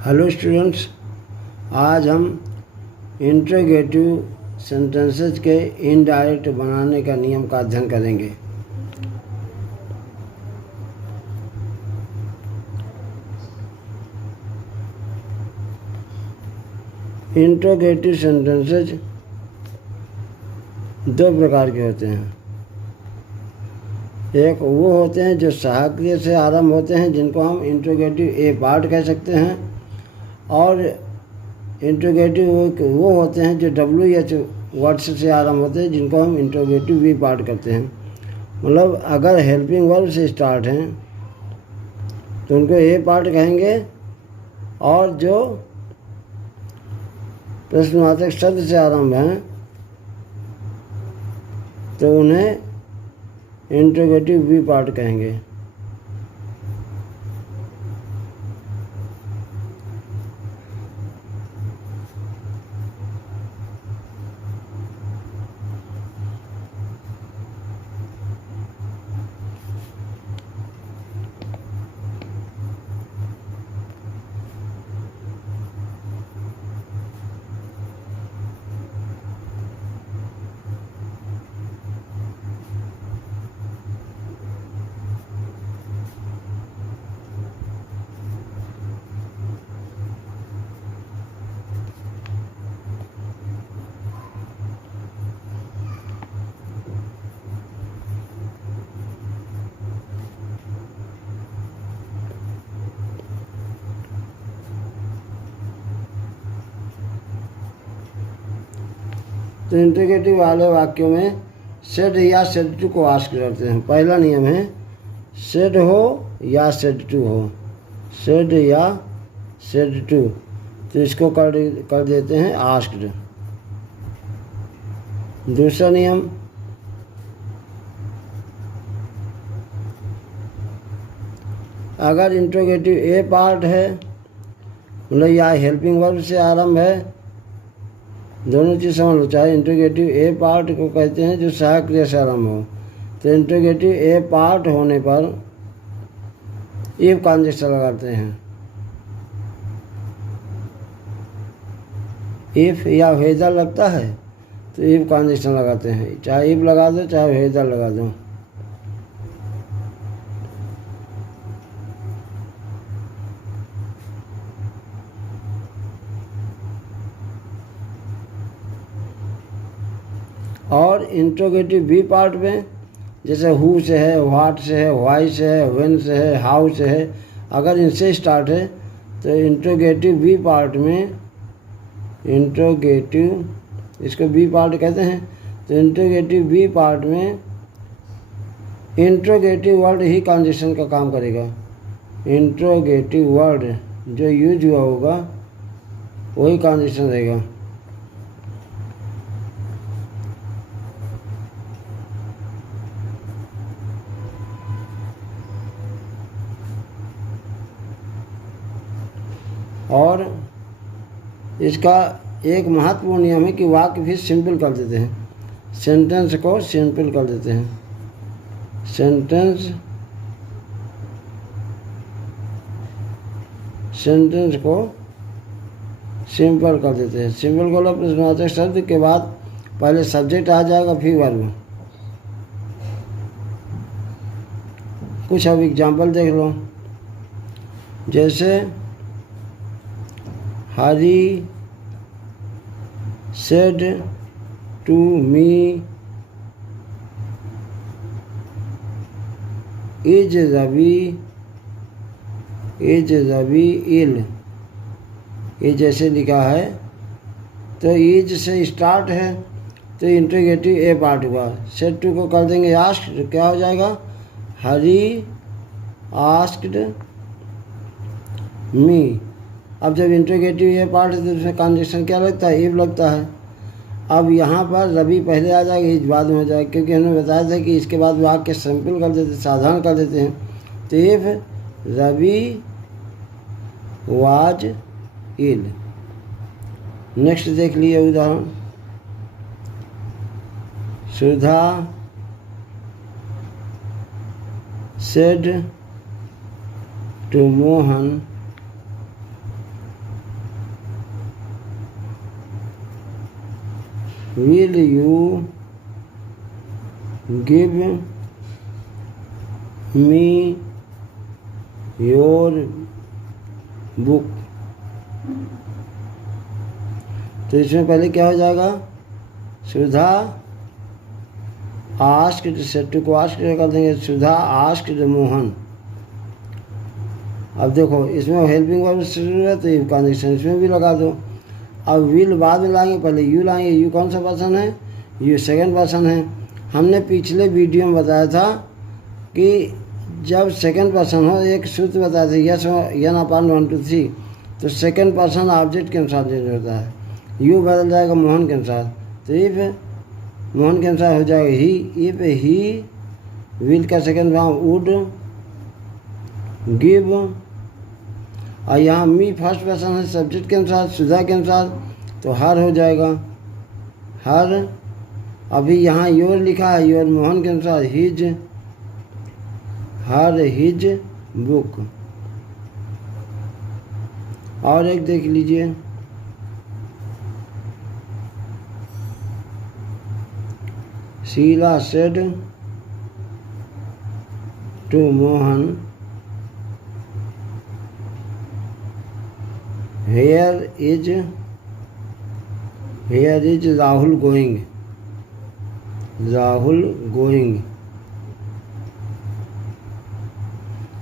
Hello students, आज हम interrogative sentences के इनडायरेक्ट बनाने का नियम का अध्ययन करेंगे। इंट्रोगेटिव सेंटेंसेस दो प्रकार के होते हैं। एक वो होते हैं जो सहायक से आरंभ होते हैं, जिनको हम इंट्रोगेटिव ए पार्ट कह सकते हैं, और इंट्रोगेटिव वो होते हैं जो WH वर्ड्स से आरंभ होते हैं, जिनको हम इंट्रोगेटिव वी पार्ट करते हैं। मतलब अगर हेल्पिंग वर्ब से स्टार्ट हैं तो उनको ए पार्ट कहेंगे, और जो प्रश्नवाचक शब्द से आरंभ हैं तो उन्हें इंट्रोगेटिव वी पार्ट कहेंगे। तो इंट्रोगेटिव वाले वाक्यों में सेड या सेड टू को आस्क करते हैं। पहला नियम है सेड हो या सेड टू हो, सेड या सेड टू, तो इसको कर देते हैं आस्क्ड। दूसरा नियम अगर इंट्रोगेटिव ए पार्ट है, मतलब या हेल्पिंग वर्ब से आरंभ है, दोनों चीज़ समझ लो। चाहे इंट्रोगेटिव ए पार्ट को कहते हैं जो सहायक क्रिया से आरंभ हो, तो इंट्रोगेटिव ए पार्ट होने पर इफ कंजक्शन लगाते हैं। इफ या वेदर लगता है तो इफ कंजक्शन लगाते हैं, चाहे इफ लगा दो चाहे वेदर लगा दो। और इंट्रोगेटिव बी पार्ट में जैसे हु से है, व्हाट से है, व्हाई से है, व्हेन से है, हाउ से है, अगर इनसे स्टार्ट है तो इंट्रोगेटिव बी पार्ट में, इंट्रोगेटिव इसको बी पार्ट कहते हैं, तो इंट्रोगेटिव बी पार्ट में इंट्रोगेटिव वर्ड ही कंजक्शन का काम करेगा। इंट्रोगेटिव वर्ड जो यूज हुआ होगा वही कंजक्शन रहेगा। और इसका एक महत्वपूर्ण नियम है कि वाक्य भी सिंपल कर देते हैं, सेंटेंस को सिंपल कर देते हैं। सेंटेंस को सिंपल कर देते हैं। सिंपल को लो, प्रश्नवाचक शब्द के बाद पहले सब्जेक्ट आ जाएगा, फिर वर्ब। कुछ अब एग्जाम्पल देख लो। जैसे हरी said to me is Ravi ill, ये जैसे लिखा है तो इज से स्टार्ट है तो इंट्रोगेटिव ए पार्ट हुआ। सेड टू को कर देंगे आस्क्ड, तो क्या हो जाएगा हरी आस्क्ड मी। अब जब इंट्रोगेटिव ये पार्ट है तो उसमें कंजक्शन क्या लगता है, इफ लगता है। अब यहाँ पर रवि पहले आ जाएगा, इज बाद में हो जाएगा, क्योंकि हमने बताया था कि इसके बाद वाक्य सिंपल कर देते, साधारण कर देते हैं। तो if Ravi was ill. Next देख लिए उदाहरण, Sudha said to Mohan will you give me your book. तो इसमें पहले क्या हो जाएगा, सुधा आस्क्ड, सेट को आस्क्ड कर देंगे, सुधा आस्क्ड मोहन। अब देखो इसमें हेल्पिंग वर्ब शुरू है तो ये कंडीशन इसमें भी लगा दो। अब विल बाद में लाएंगे, पहले यू लाएंगे। यू कौन सा पर्सन है, यू सेकंड पर्सन है। हमने पिछले वीडियो में बताया था कि जब सेकंड पर्सन हो, एक सूत्र बताया था, यस यन अपान 1 2 3, तो सेकंड पर्सन ऑब्जेक्ट के अनुसार चेंज होता है। यू बदल जाएगा मोहन के अनुसार, तो ये पे मोहन के अनुसार हो जाएगा ही। ये पे ही, विल का सेकंड फॉर्म वुड, गिव, और यहाँ मी फर्स्ट पर्सन है सब्जेक्ट के अनुसार, सुधा के अनुसार, तो हर हो जाएगा हर। अभी यहाँ योर लिखा है, योर मोहन के अनुसार, हिज, हर हिज बुक। और एक देख लीजिए, Sheela said to Mohan, here is Rahul going, Rahul going.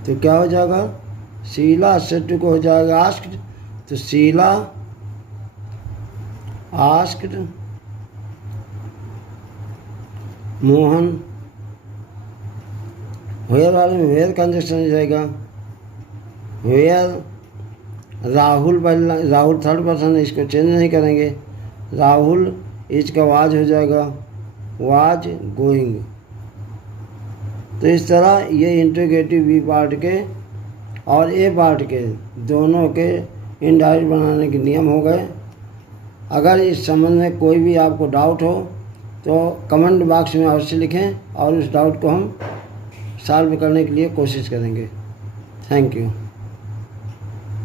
तो क्या हो जाएगा, शीला सेट को हो जाएगा आस्क्ड, तो शीला आस्क्ड मोहन। वेयर वाले में वेयर कंजक्शन हो जाएगा, वेयर। राहुल पहले, राहुल थर्ड पर्सन है, इसको चेंज नहीं करेंगे, राहुल इज का वाज हो जाएगा, वाज गोइंग। तो इस तरह ये इंट्रोगेटिव बी पार्ट के और ए पार्ट के दोनों के इनडायरेक्ट बनाने के नियम हो गए। अगर इस संबंध में कोई भी आपको डाउट हो तो कमेंट बॉक्स में अवश्य लिखें और उस डाउट को हम सॉल्व करने के लिए कोशिश करेंगे। Thank you.